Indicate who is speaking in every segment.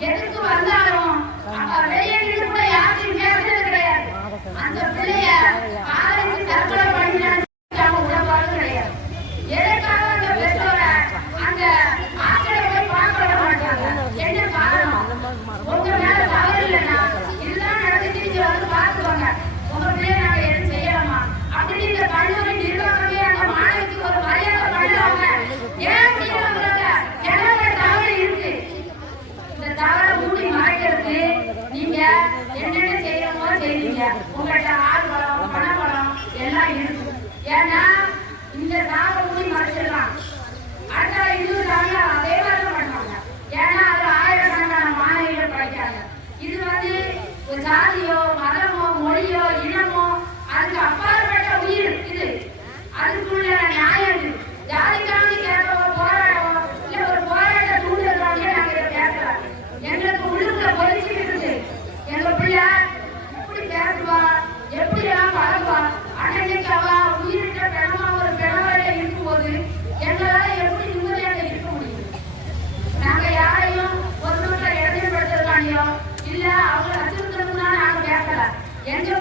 Speaker 1: எதுக்கு வந்தாலும் வெளியே நின்று கூட யாருக்கும் பேசுறது கிடையாது. அந்த பிள்ளைய Gentle.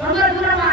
Speaker 1: ரொம்ப தூரமா